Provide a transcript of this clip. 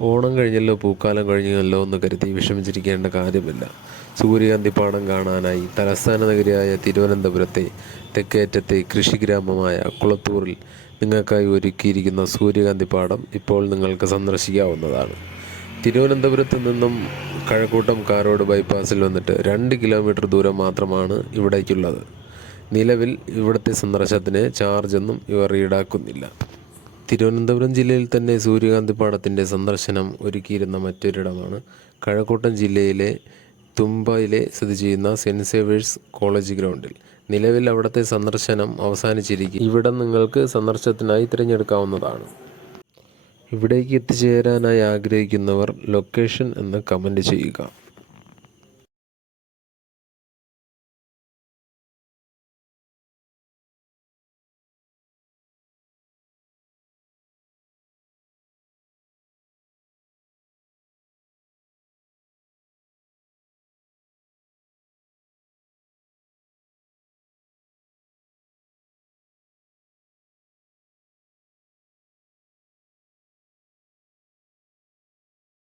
ഓണം കഴിഞ്ഞല്ലോ പൂക്കാലം കഴിഞ്ഞല്ലോ എന്ന് കരുതി വിഷമിച്ചിരിക്കേണ്ട കാര്യമില്ല. സൂര്യകാന്തിപ്പാടം കാണാനായി തലസ്ഥാന നഗരിയായ തിരുവനന്തപുരത്തെ തെക്കേറ്റത്തെ കൃഷിഗ്രാമമായ കുളത്തൂറിൽ നിങ്ങൾക്കായി ഒരുക്കിയിരിക്കുന്ന സൂര്യകാന്തിപ്പാടം ഇപ്പോൾ നിങ്ങൾക്ക് സന്ദർശിക്കാവുന്നതാണ്. തിരുവനന്തപുരത്ത് നിന്നും കഴക്കൂട്ടം കാരോട് ബൈപ്പാസിൽ വന്നിട്ട് രണ്ട് കിലോമീറ്റർ ദൂരം മാത്രമാണ് ഇവിടേക്കുള്ളത്. നിലവിൽ ഇവിടുത്തെ സന്ദർശനത്തിന് ചാർജൊന്നും ഇവർ ഈടാക്കുന്നില്ല. തിരുവനന്തപുരം ജില്ലയിൽ തന്നെ സൂര്യകാന്തി പാടത്തിന്റെ സന്ദർശനം ഒരുക്കിയിരുന്ന മറ്റൊരിടമാണ്. കഴക്കൂട്ടം ജില്ലയിലെ തുമ്പയിലെ സ്ഥിതി ചെയ്യുന്ന സെന്റ് സേവേഴ്സ് കോളേജ് ഗ്രൗണ്ടിൽ. നിലവിൽ അവിടുത്തെ സന്ദർശനം അവസാനിച്ചിരിക്കും ഇവിടെ നിങ്ങൾക്ക് സന്ദർശനത്തിനായി തിരഞ്ഞെടുക്കാവുന്നതാണ്. ഇവിടേക്ക് എത്തിച്ചേരാനായി ആഗ്രഹിക്കുന്നവർ ലൊക്കേഷൻ എന്ന് കമന്റ് ചെയ്യുക.